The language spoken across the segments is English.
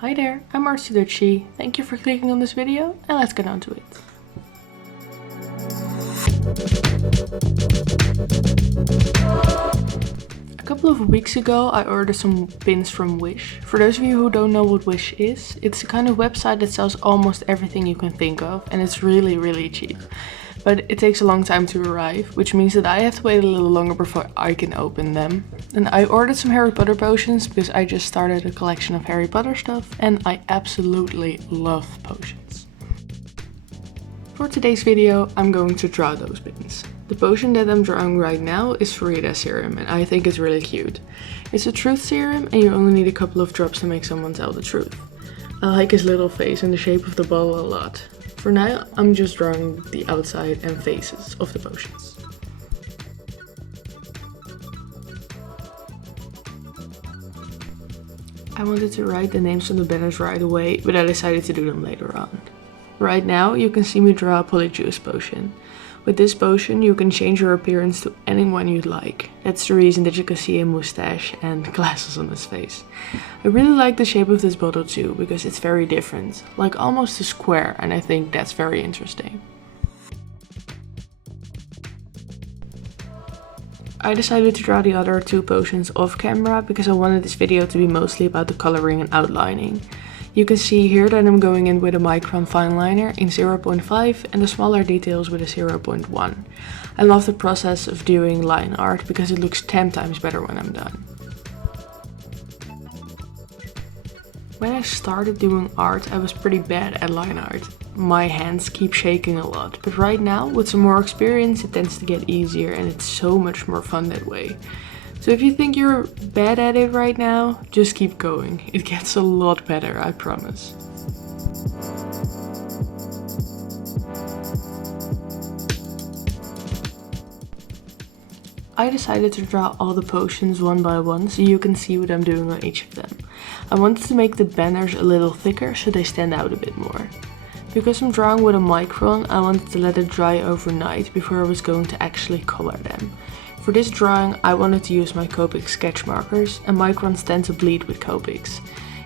Hi there, I'm Arsty Dutchy. Thank you for clicking on this video and let's get on to it. A couple of weeks ago I ordered some pins from Wish. For those of you who don't know what Wish is, it's a kind of website that sells almost everything you can think of and it's really cheap. But it takes a long time to arrive, which means that I have to wait a little longer before I can open them. And I ordered some Harry Potter potions because I just started a collection of Harry Potter stuff and I absolutely love potions. For today's video, I'm going to draw those pins. The potion that I'm drawing right now is Frida Serum and I think it's really cute. It's a truth serum and you only need a couple of drops to make someone tell the truth. I like his little face and the shape of the bottle a lot. For now, I'm just drawing the outside and faces of the potions. I wanted to write the names on the banners right away, but I decided to do them later on. Right now, you can see me draw a Polyjuice Potion. With this potion, you can change your appearance to anyone you'd like. That's the reason that you can see a mustache and glasses on his face. I really like the shape of this bottle too, because it's very different, like almost a square, and I think that's very interesting. I decided to draw the other two potions off camera because I wanted this video to be mostly about the coloring and outlining. You can see here that I'm going in with a micron fine liner in 0.5 and the smaller details with a 0.1. I love the process of doing line art because it looks 10 times better when I'm done. When I started doing art, I was pretty bad at line art. My hands keep shaking a lot, but right now with some more experience it tends to get easier and it's so much more fun that way. So if you think you're bad at it right now, just keep going. It gets a lot better, I promise. I decided to draw all the potions one by one so you can see what I'm doing on each of them. I wanted to make the banners a little thicker so they stand out a bit more. Because I'm drawing with a micron, I wanted to let it dry overnight before I was going to actually color them. For this drawing, I wanted to use my Copic Sketch Markers, and microns tend to bleed with Copics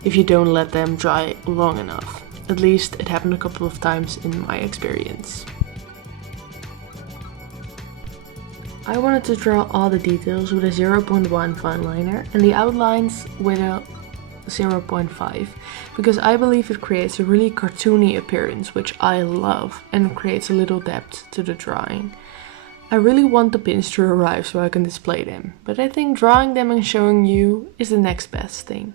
if you don't let them dry long enough. At least it happened a couple of times in my experience. I wanted to draw all the details with a 0.1 fine liner and the outlines with a 0.5 because I believe it creates a really cartoony appearance, which I love, and creates a little depth to the drawing. I really want the pins to arrive so I can display them, but I think drawing them and showing you is the next best thing.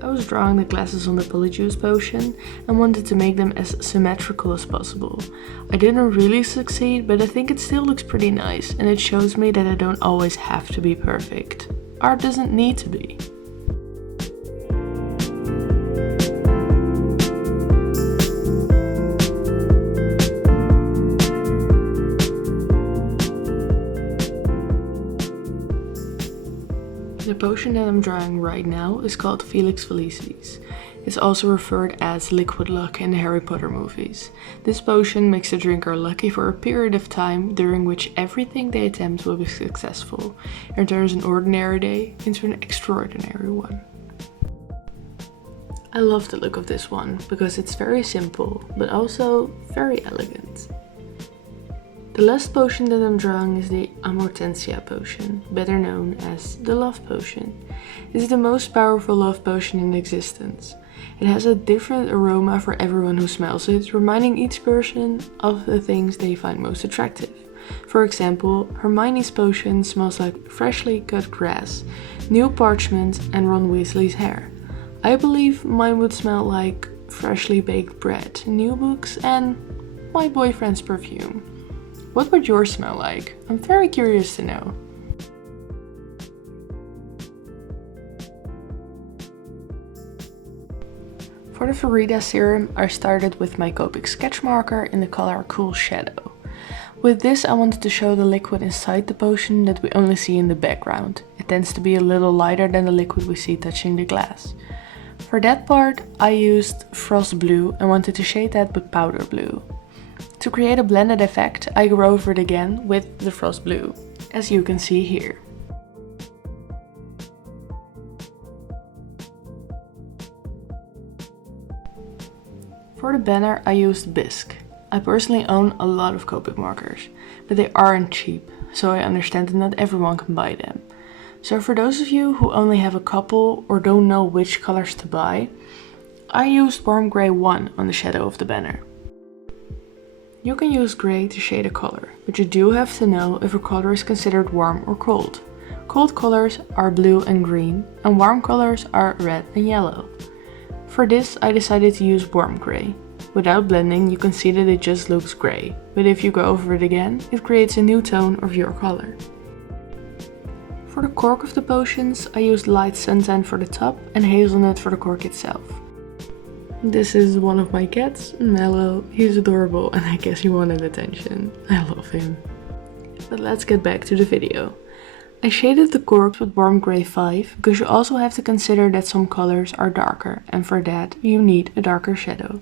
I was drawing the glasses on the Polyjuice Potion and wanted to make them as symmetrical as possible. I didn't really succeed, but I think it still looks pretty nice and it shows me that I don't always have to be perfect. Art doesn't need to be. The potion that I'm drawing right now is called Felix Felicis. It's also referred as liquid luck in the Harry Potter movies. This potion makes the drinker lucky for a period of time during which everything they attempt will be successful and turns an ordinary day into an extraordinary one. I love the look of this one because it's very simple but also very elegant. The last potion that I'm drawing is the Amortentia Potion, better known as the Love Potion. It is the most powerful love potion in existence. It has a different aroma for everyone who smells it, reminding each person of the things they find most attractive. For example, Hermione's potion smells like freshly cut grass, new parchment and Ron Weasley's hair. I believe mine would smell like freshly baked bread, new books and my boyfriend's perfume. What would yours smell like? I'm very curious to know. For the Veritaserum, I started with my Copic Sketch Marker in the color Cool Shadow. With this I wanted to show the liquid inside the potion that we only see in the background. It tends to be a little lighter than the liquid we see touching the glass. For that part I used Frost Blue and wanted to shade that with Powder Blue. To create a blended effect, I go over it again with the Frost Blue, as you can see here. For the banner I used Bisque. I personally own a lot of Copic markers, but they aren't cheap, so I understand that not everyone can buy them. So for those of you who only have a couple or don't know which colors to buy, I used Warm Grey 1 on the shadow of the banner. You can use grey to shade a color, but you do have to know if a color is considered warm or cold. Cold colors are blue and green, and warm colors are red and yellow. For this I decided to use Warm Grey. Without blending you can see that it just looks grey, but if you go over it again, it creates a new tone of your color. For the cork of the potions, I used light Suntan for the top and Hazelnut for the cork itself. This is one of my cats, Mellow. He's adorable and I guess he wanted attention. I love him. But let's get back to the video. I shaded the cork with Warm Grey 5 because you also have to consider that some colors are darker, and for that you need a darker shadow.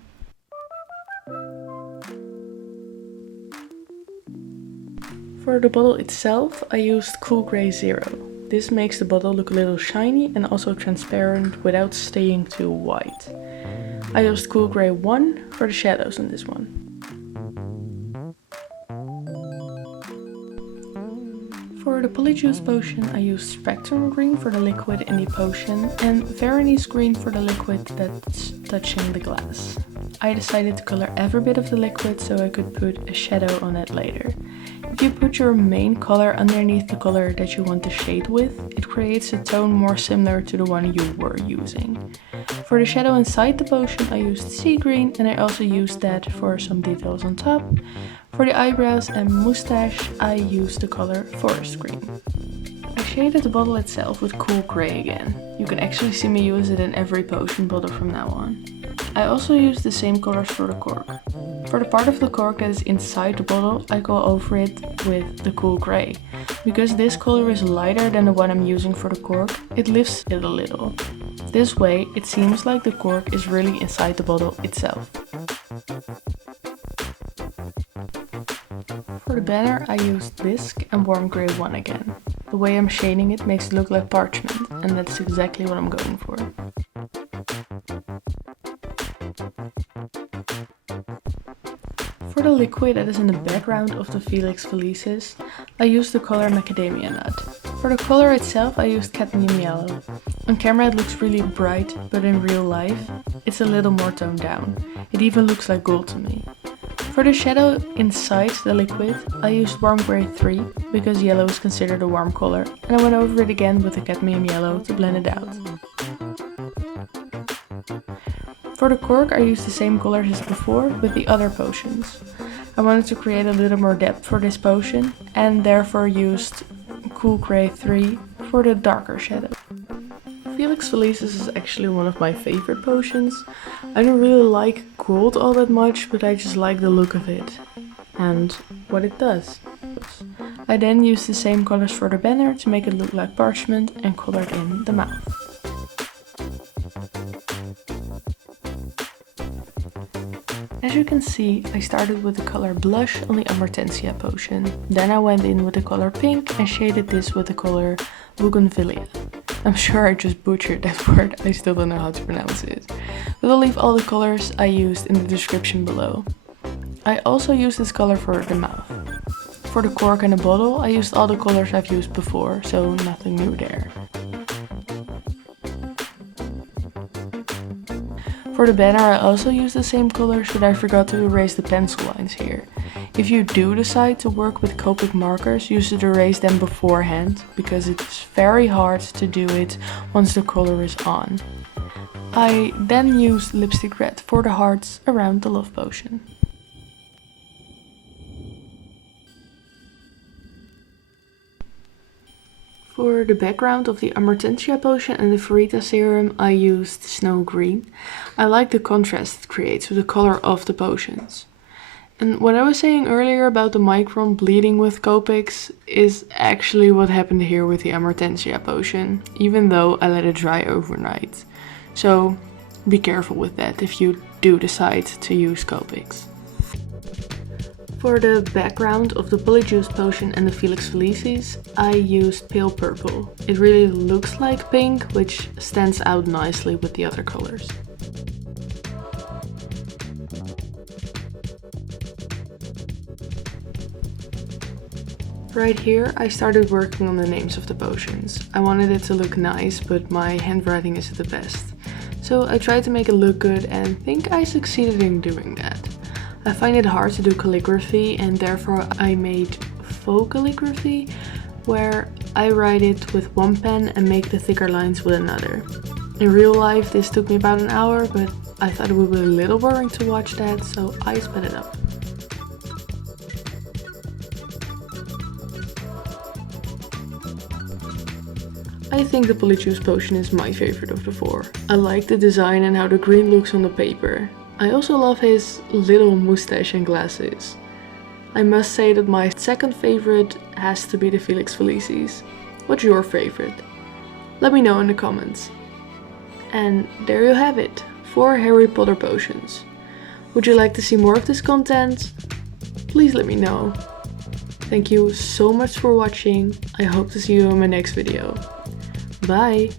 For the bottle itself, I used Cool Grey 0. This makes the bottle look a little shiny and also transparent without staying too white. I used Cool Grey 1 for the shadows on this one. For the Polyjuice Potion, I used Spectrum Green for the liquid in the potion and Veronese Green for the liquid that's touching the glass. I decided to color every bit of the liquid so I could put a shadow on it later. If you put your main color underneath the color that you want to shade with, it creates a tone more similar to the one you were using. For the shadow inside the potion I used Sea Green, and I also used that for some details on top. For the eyebrows and moustache I used the color Forest Green. I shaded the bottle itself with Cool Grey again. You can actually see me use it in every potion bottle from now on. I also used the same colors for the cork. For the part of the cork that is inside the bottle, I go over it with the Cool Grey. Because this color is lighter than the one I'm using for the cork, it lifts it a little. This way, it seems like the cork is really inside the bottle itself. For the banner, I used Bisque and Warm Grey 1 again. The way I'm shading it makes it look like Parchment, and that's exactly what I'm going for. For the liquid that is in the background of the Felix Felicis, I used the color Macademia Nut. For the color itself I used Cadmium Yellow. On camera it looks really bright, but in real life it's a little more toned down. It even looks like gold to me. For the shadow inside the liquid I used Warm Grey 3 because yellow is considered a warm color, and I went over it again with the Cadmium Yellow to blend it out. For the cork I used the same colors as before with the other potions. I wanted to create a little more depth for this potion and therefore used Cool Grey 3 for the darker shadow. Felix Felicis is actually one of my favorite potions. I don't really like gold all that much, but I just like the look of it and what it does. I then used the same colors for the banner to make it look like Parchment and colored in the mouth. As you can see, I started with the color Blush on the Amortentia potion. Then I went in with the color Pink and shaded this with the color Bougainvillaea. I'm sure I just butchered that word, I still don't know how to pronounce it. But I'll leave all the colors I used in the description below. I also used this color for the mouth. For the cork and the bottle, I used all the colors I've used before, so nothing new there. For the banner I also used the same colors, but I forgot to erase the pencil lines here. If you do decide to work with Copic markers, you should erase them beforehand, because it's very hard to do it once the color is on. I then used Lipstick Red for the hearts around the love potion. For the background of the Amortentia potion and the Veritaserum I used Snow Green. I like the contrast it creates with the color of the potions. And what I was saying earlier about the micron bleeding with Copics is actually what happened here with the Amortentia potion, even though I let it dry overnight. So be careful with that if you do decide to use Copics. For the background of the Polyjuice Potion and the Felix Felicis, I used Pale Purple. It really looks like pink, which stands out nicely with the other colors. Right here, I started working on the names of the potions. I wanted it to look nice, but my handwriting isn't the best. So I tried to make it look good and think I succeeded in doing that. I find it hard to do calligraphy and therefore I made faux calligraphy, where I write it with one pen and make the thicker lines with another. In real life this took me about an hour, but I thought it would be a little boring to watch that, so I sped it up. I think the Polyjuice Potion is my favorite of the four. I like the design and how the green looks on the paper. I also love his little moustache and glasses. I must say that my second favorite has to be the Felix Felicis. What's your favorite? Let me know in the comments. And there you have it, 4 Harry Potter potions. Would you like to see more of this content? Please let me know. Thank you so much for watching. I hope to see you in my next video. Bye!